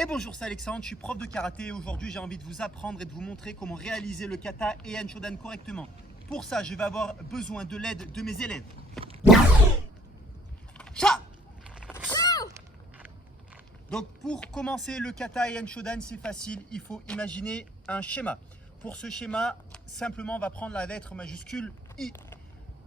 Et bonjour, c'est Alexandre, je suis prof de karaté et aujourd'hui j'ai envie de vous apprendre et de vous montrer comment réaliser le kata et Heian Shodan correctement. Pour ça, je vais avoir besoin de l'aide de mes élèves. Cha! Donc pour commencer le kata et Heian Shodan, c'est facile, il faut imaginer un schéma. Pour ce schéma, simplement on va prendre la lettre majuscule I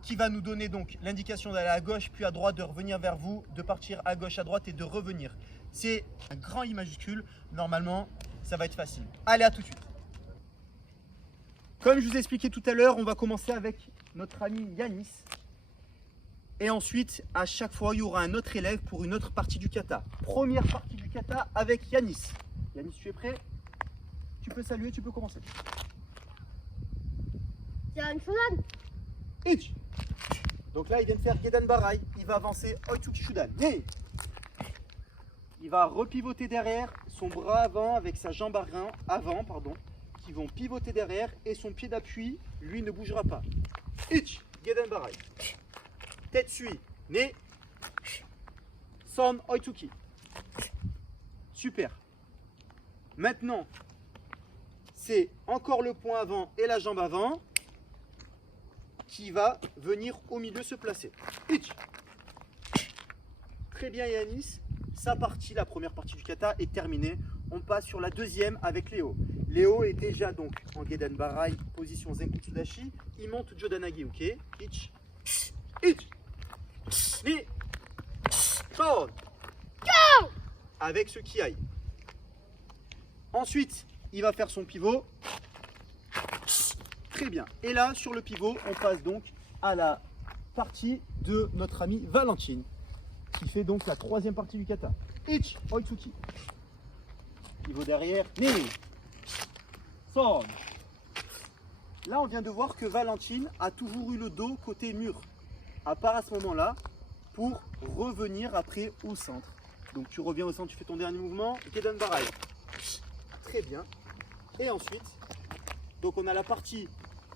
qui va nous donner donc l'indication d'aller à gauche puis à droite, de revenir vers vous, de partir à gauche, à droite et de revenir. C'est un grand I majuscule, normalement ça va être facile. Allez, à tout de suite. Comme je vous ai expliqué tout à l'heure, on va commencer avec notre ami Yanis. Et ensuite, à chaque fois, il y aura un autre élève pour une autre partie du kata. Première partie du kata avec Yanis. Yanis, tu es prêt? Tu peux saluer, tu peux commencer. Heian Shodan. Ich. Donc là, il vient de faire Gedan Barai. Il va avancer Oitsuki Shudan. Né. Il va repivoter derrière son bras avant avec sa jambe avant, qui vont pivoter derrière et son pied d'appui, lui, ne bougera pas. Ich. Gedan Barai. Tête suit. Né. Son Oitsuki. Super. Maintenant, c'est encore le point avant et la jambe avant qui va venir au milieu se placer. Ich. Très bien Yanis, sa partie, la première partie du kata est terminée. On passe sur la deuxième avec Léo. Léo est déjà donc en Gedan Barai, position Zenkutsudashi. Il monte Jodanagi Uke. Ich. Ich. Ni. Son. Go. Avec ce kiai. Ensuite, il va faire son pivot. Très bien. Et là, sur le pivot, on passe donc à la partie de notre amie Valentine, qui fait donc la troisième partie du kata. Ich, Oitsuki. Pivot derrière. Ni. Son. Là, on vient de voir que Valentine a toujours eu le dos côté mur, à part à ce moment-là, pour revenir après au centre. Donc tu reviens au centre, tu fais ton dernier mouvement. Gedan Barai. Très bien. Et ensuite, donc on a la partie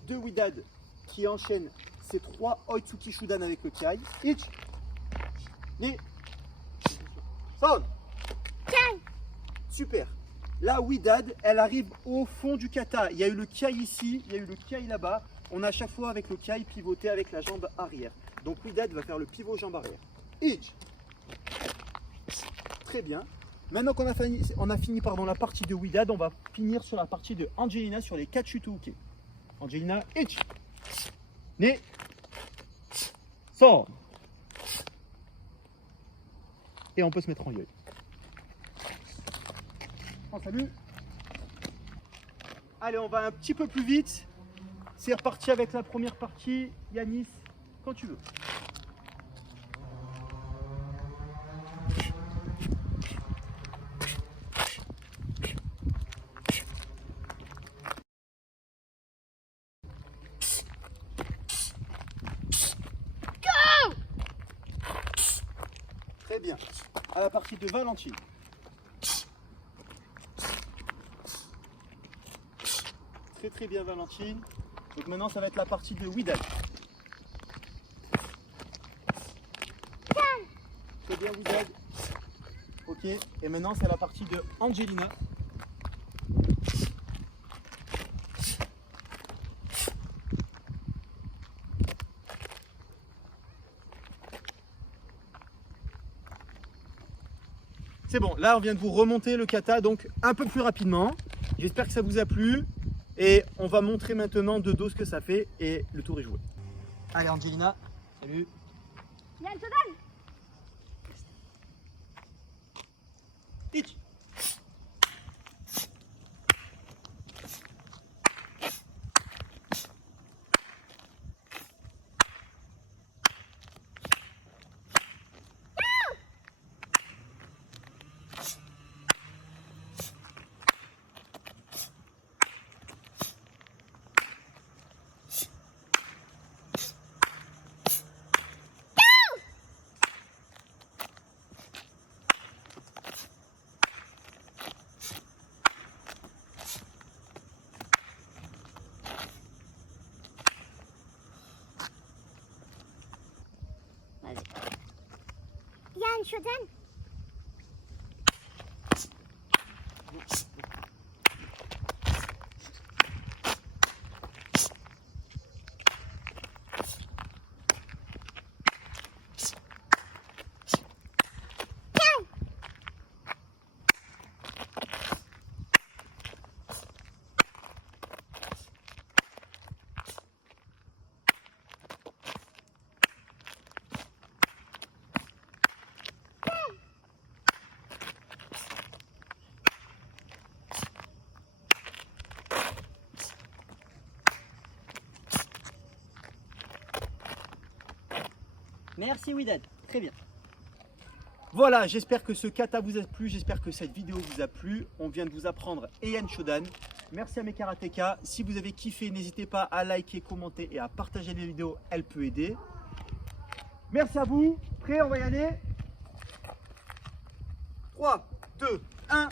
de Widad qui enchaîne ces trois Oitsuki Shudan avec le Kiai. Ich, Ni, Son. Super. Là, Widad, elle arrive au fond du kata. Il y a eu le Kiai ici, il y a eu le Kiai là-bas. On a à chaque fois avec le Kiai pivoté avec la jambe arrière. Donc Widad va faire le pivot jambe arrière. Ich. Très bien. Maintenant qu'on a fini, la partie de Widad, on va finir sur la partie de Angelina sur les 4 Shutuuke. Angelina, ich. Ni. Son. Et on peut se mettre en yoi. Oh, salut. Allez, on va un petit peu plus vite. C'est reparti avec la première partie. Yanis, quand tu veux. Très bien. À la partie de Valentine. Très très bien Valentine. Donc maintenant ça va être la partie de Widad. Très bien Widad. Ok. Et maintenant c'est la partie de Angelina. C'est bon, là on vient de vous remonter le kata donc un peu plus rapidement. J'espère que ça vous a plu. Et on va montrer maintenant de dos ce que ça fait et le tour est joué. Allez Angelina, salut. Heian Shodan. Ich. Heian Shodan. Merci Widad, très bien. Voilà, j'espère que ce kata vous a plu, j'espère que cette vidéo vous a plu. On vient de vous apprendre Heian Shodan. Merci à mes karatékas. Si vous avez kiffé, n'hésitez pas à liker, commenter et à partager les vidéos, elle peut aider. Merci à vous. Prêt, on va y aller. 3, 2, 1.